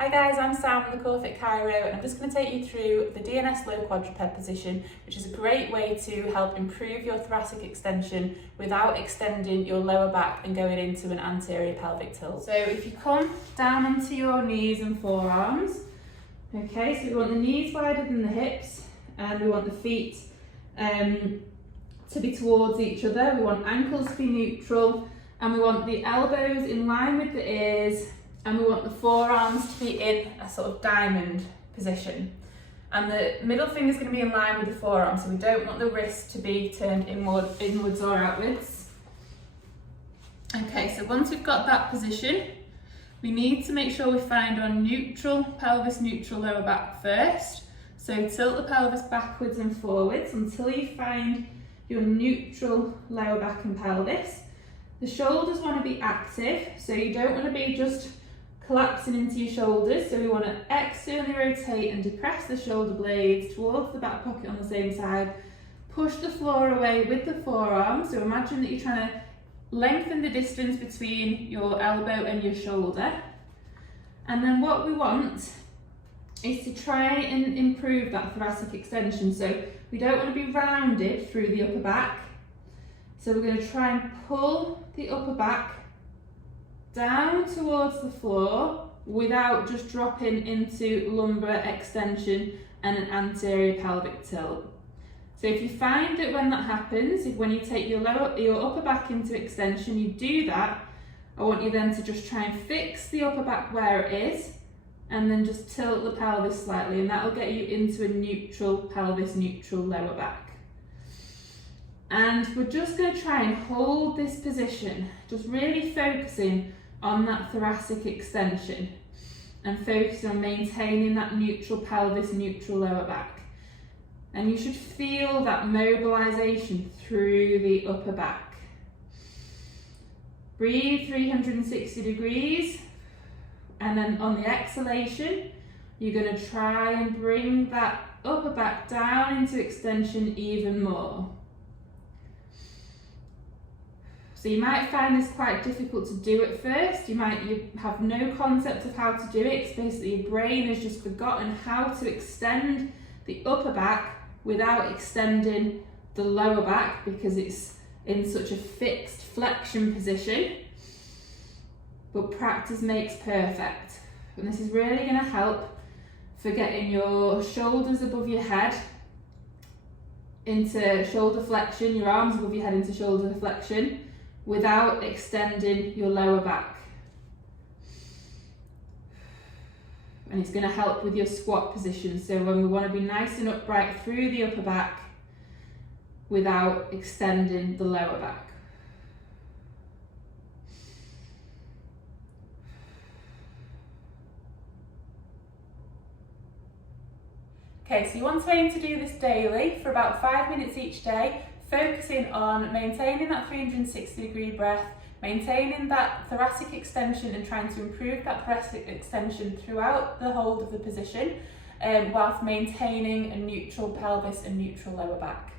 Hi guys, I'm Sam from the CoreFit Chiro, and I'm just going to take you through the DNS Low Quadruped position, which is a great way to help improve your thoracic extension without extending your lower back and going into an anterior pelvic tilt. So if you come down onto your knees and forearms, okay, so we want the knees wider than the hips, and we want the feet to be towards each other. We want ankles to be neutral, and we want the elbows in line with the ears, and we want the forearms to be in a sort of diamond position. And the middle finger is going to be in line with the forearm, so we don't want the wrist to be turned inwards or outwards. Okay, so once we've got that position, we need to make sure we find our neutral pelvis, neutral lower back first. So tilt the pelvis backwards and forwards until you find your neutral lower back and pelvis. The shoulders want to be active, so you don't want to be just collapsing into your shoulders. So we want to externally rotate and depress the shoulder blades towards the back pocket on the same side. Push the floor away with the forearm. So imagine that you're trying to lengthen the distance between your elbow and your shoulder. And then what we want is to try and improve that thoracic extension. So we don't want to be rounded through the upper back. So we're going to try and pull the upper back down towards the floor without just dropping into lumbar extension and an anterior pelvic tilt. So if you find that when that happens, when you take your upper back into extension, you do that, I want you then to just try and fix the upper back where it is, and then just tilt the pelvis slightly, and that will get you into a neutral pelvis, neutral lower back. And we're just going to try and hold this position, just really focusing on that thoracic extension and focusing on maintaining that neutral pelvis, neutral lower back. And you should feel that mobilization through the upper back. Breathe 360 degrees, and then on the exhalation, you're going to try and bring that upper back down into extension even more. So you might find this quite difficult to do at first. You have no concept of how to do it. It's basically your brain has just forgotten how to extend the upper back without extending the lower back because it's in such a fixed flexion position. But practice makes perfect. And this is really going to help for getting your shoulders above your head into shoulder flexion, your arms above your head into shoulder flexion, without extending your lower back. And it's going to help with your squat position. So when we want to be nice and upright through the upper back without extending the lower back. Okay, so you want to aim to do this daily for about 5 minutes each day, focusing on maintaining that 360-degree breath, maintaining that thoracic extension and trying to improve that thoracic extension throughout the whole of the position, whilst maintaining a neutral pelvis and neutral lower back.